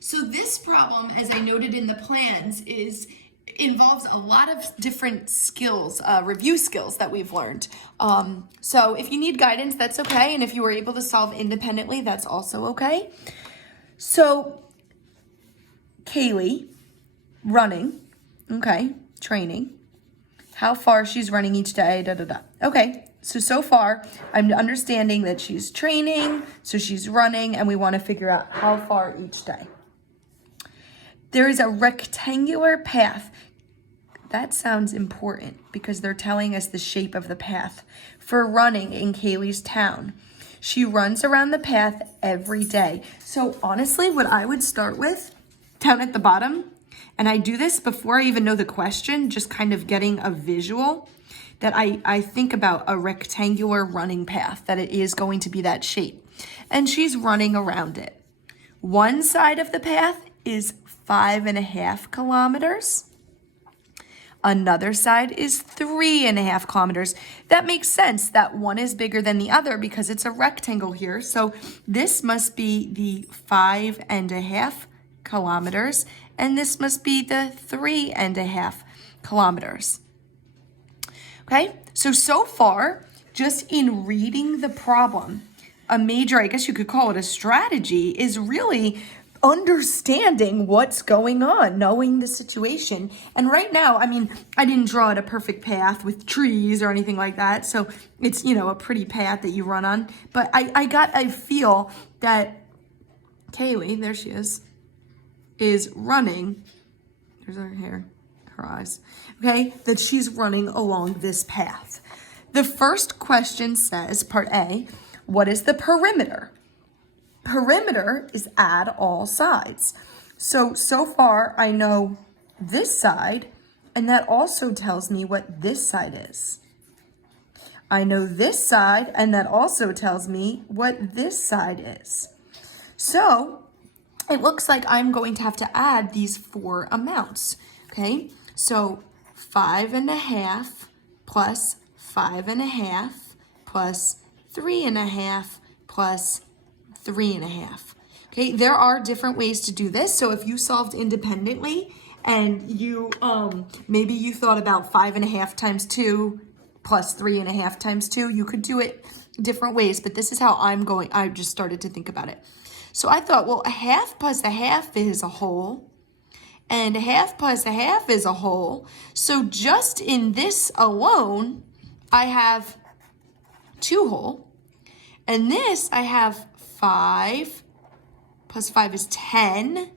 So this problem, as I noted in the plans, involves a lot of different skills, review skills that we've learned. So if you need guidance, that's okay. And if you were able to solve independently, that's also okay. So Kaylee, running, okay, training, how far she's running each day, Okay, so far, I'm understanding that she's training, so she's running, and we want to figure out how far each day. There is a rectangular path. That sounds important because they're telling us the shape of the path for running in Kaylee's town. She runs around the path every day. So honestly, what I would start with down at the bottom, and I do this before I even know the question, just kind of getting a visual, that I think about a rectangular running path, that it is going to be that shape. And she's running around it. One side of the path is 5.5 kilometers. Another side is 3.5 kilometers. That makes sense that one is bigger than the other because it's a rectangle here. So this must be the 5.5 kilometers, and this must be the 3.5 kilometers. Okay, so far, just in reading the problem, a major, I guess you could call it a strategy, is really understanding what's going on, knowing the situation. And right now, I mean, I didn't draw it a perfect path with trees or anything like that. So it's, a pretty path that you run on. But I feel that Kaylee, there she is running. There's her hair, her eyes. Okay, that she's running along this path. The first question says, part A, what is the perimeter? Perimeter is add all sides. So far I know this side, and that also tells me what this side is. I know this side, and that also tells me what this side is. So it looks like I'm going to have to add these 4 amounts, okay? So 5.5 plus 5.5 plus 3.5 plus 3.5. Okay, there are different ways to do this. So if you solved independently and you maybe you thought about 5.5 times 2 plus 3.5 times 2, you could do it different ways, but this is how I just started to think about it. So I thought, well, a half plus a half is a whole, and a half plus a half is a whole. So just in this alone, I have 2 whole, and this I have 5 plus 5 is 10,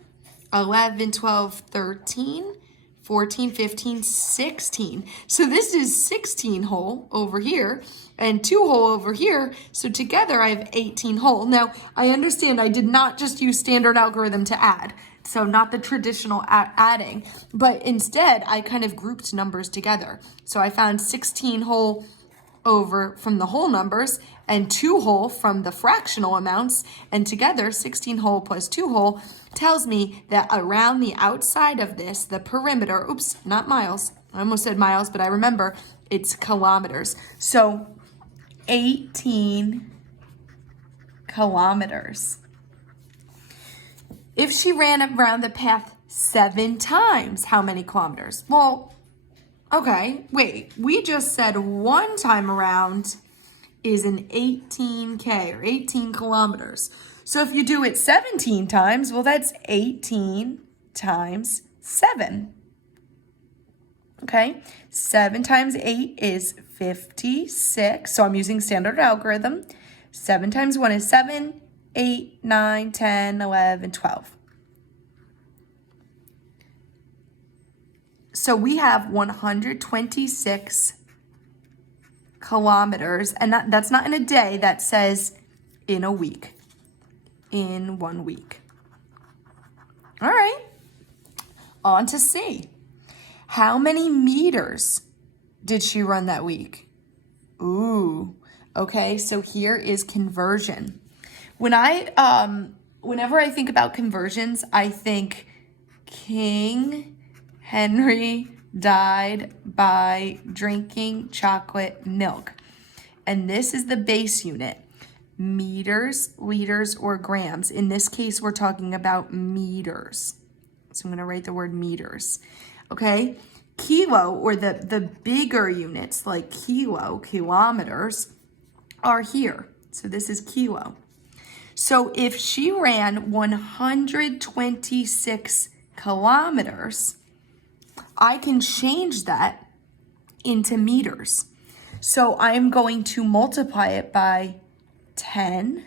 11, 12, 13, 14, 15, 16. So this is 16 whole over here and 2 whole over here. So together I have 18 whole. Now I understand I did not just use standard algorithm to add. So not the traditional adding, but instead I kind of grouped numbers together. So I found 16 whole over from the whole numbers and 2 whole from the fractional amounts, and together 16 whole plus 2 whole tells me that around the outside of this, the perimeter, oops, not miles, I almost said miles, but I remember it's kilometers. So 18 kilometers. If she ran around the path 7 times, how many kilometers? Well, okay, wait, we just said 1 time around is an 18K or 18 kilometers. So if you do it 17 times, well, that's 18 times 7. Okay, 7 times 8 is 56. So I'm using standard algorithm. 7 times 1 is 7, 8, 9, 10, 11, 12. So we have 126 kilometers, and that's not in a day, that says in a week, in 1 week. All right, on to C. How many meters did she run that week? Ooh, okay, so here is conversion. Whenever I think about conversions, I think King Henry died by drinking chocolate milk. And this is the base unit. meters, liters, or grams. In this case, we're talking about meters. So I'm going to write the word meters. Okay? Kilo, or the bigger units like kilo, kilometers, are here. So this is kilo. So if she ran 126 kilometers, I can change that into meters. So I'm going to multiply it by 10,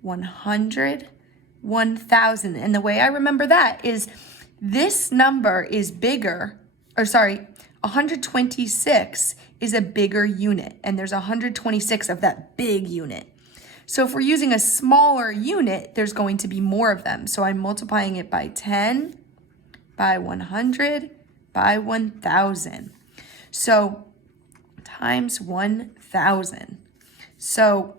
100, 1,000. And the way I remember that is this number is bigger, 126 is a bigger unit, and there's 126 of that big unit. So if we're using a smaller unit, there's going to be more of them. So I'm multiplying it by 10, by 100, by 1,000. So times 1,000. So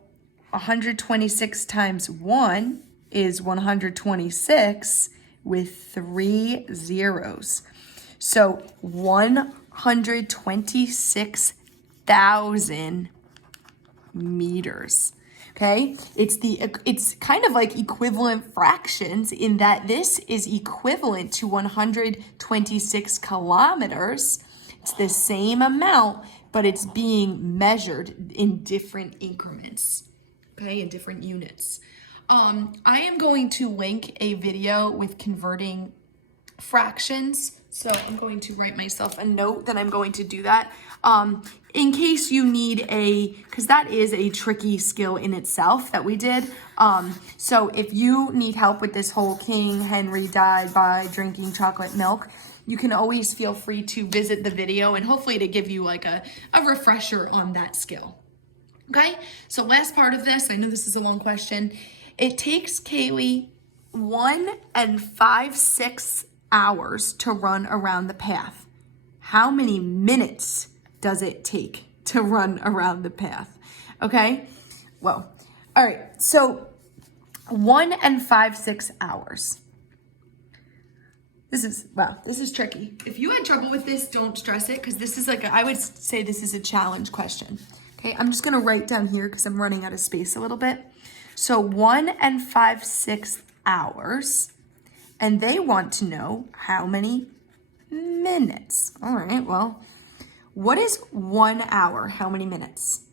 126 times 1 is 126 with 3 zeros. So 126,000 meters. Okay, it's kind of like equivalent fractions in that this is equivalent to 126 kilometers. It's the same amount, but it's being measured in different increments, okay, in different units. I am going to link a video with converting fractions. So I'm going to write myself a note that I'm going to do that. In case you need because that is a tricky skill in itself that we did. So if you need help with this whole King Henry died by drinking chocolate milk, you can always feel free to visit the video and hopefully to give you like a refresher on that skill. Okay, so last part of this, I know this is a long question. It takes Kaylee 1 5/6 hours to run around the path. How many minutes does it take to run around the path? Okay, well, all right, so 1 5/6 hours. This is tricky. If you had trouble with this, don't stress it, because this is I would say this is a challenge question. Okay, I'm just gonna write down here because I'm running out of space a little bit. So 1 5/6 hours. And they want to know how many minutes. All right, well, what is 1 hour? How many minutes?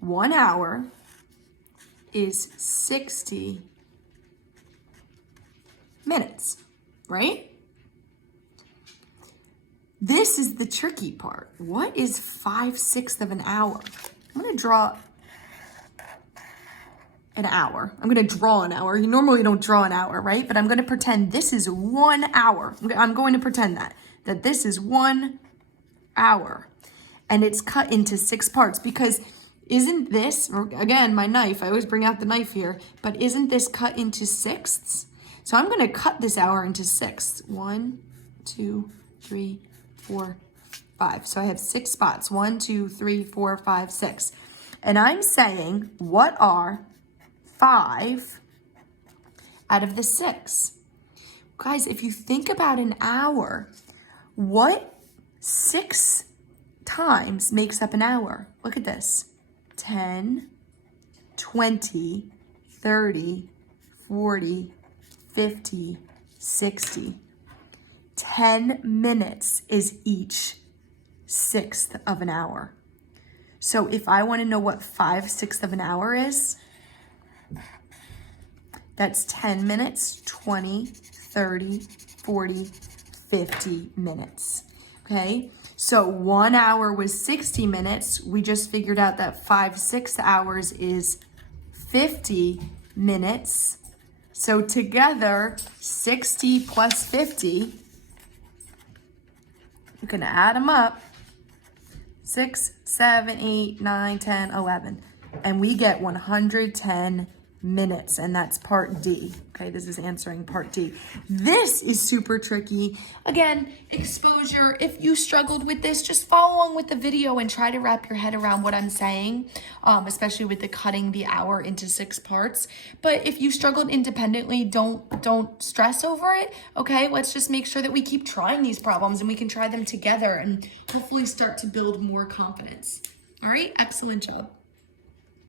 1 hour is 60 minutes, right? This is the tricky part. What is 5/6 of an hour? I'm gonna draw an hour. I'm going to draw an hour. You normally don't draw an hour, right? But I'm going to pretend this is 1 hour. I'm going to pretend that this is 1 hour. And it's cut into 6 parts, because isn't this, again, my knife, I always bring out the knife here, but isn't this cut into sixths? So I'm going to cut this hour into sixths. 1, 2, 3, 4, 5. So I have 6 spots. 1, 2, 3, 4, 5, 6. And I'm saying, what are 5 out of the 6? Guys, if you think about an hour, what 6 times makes up an hour? Look at this. 10, 20, 30, 40, 50, 60. 10 minutes is each 6th of an hour. So if I want to know what 5/6 of an hour is, that's 10 minutes, 20, 30, 40, 50 minutes, okay? So 1 hour was 60 minutes. We just figured out that 5/6 hours is 50 minutes. So together, 60 plus 50, you can add them up, 6, 7, 8, 9, 10, 11. And we get 110 minutes, and that's part D. Okay, this is answering part D. This is super tricky. Again, exposure. If you struggled with this, just follow along with the video and try to wrap your head around what I'm saying, especially with the cutting the hour into 6 parts. But if you struggled independently, don't stress over it. Okay, let's just make sure that we keep trying these problems and we can try them together and hopefully start to build more confidence. All right, excellent job.